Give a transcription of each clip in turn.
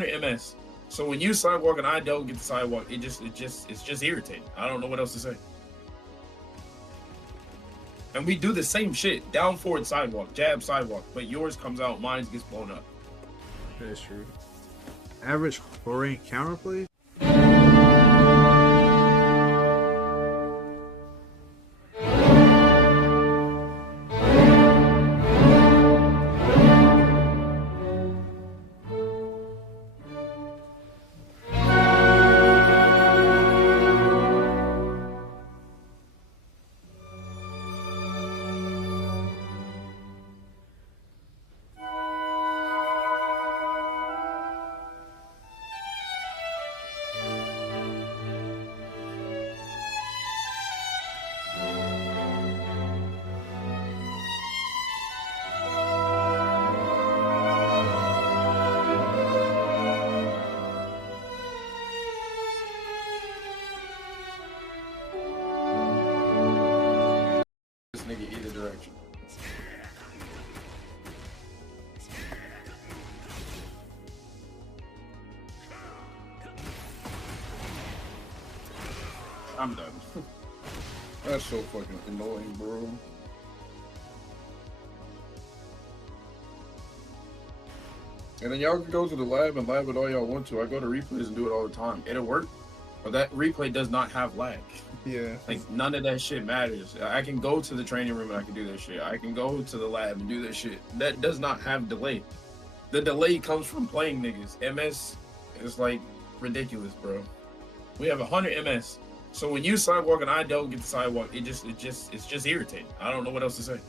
100 ms. So when you sidewalk and I don't get the sidewalk, it's just irritating. I don't know what else to say. And we do the same shit. Down forward sidewalk, jab sidewalk, but yours comes out, mine gets blown up. That's true. Average rank counterplay. This nigga either direction. I'm done. That's so fucking annoying, bro. And then y'all can go to the lab and lab it all y'all want to. I go to replays and do it all the time. It'll work, but that replay does not have lag. Yeah. Like, none of that shit matters. I can go to the training room and I can do that shit. I can go to the lab and do that shit. That does not have delay. The delay comes from playing niggas. MS is like ridiculous, bro. We have 100 MS. So when you sidewalk and I don't get the sidewalk, it's just irritating. I don't know what else to say.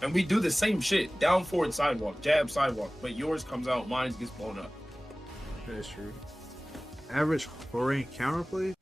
And we do the same shit. Down forward sidewalk, jab sidewalk, but yours comes out, mine gets blown up. That's true. Average rank counterplay.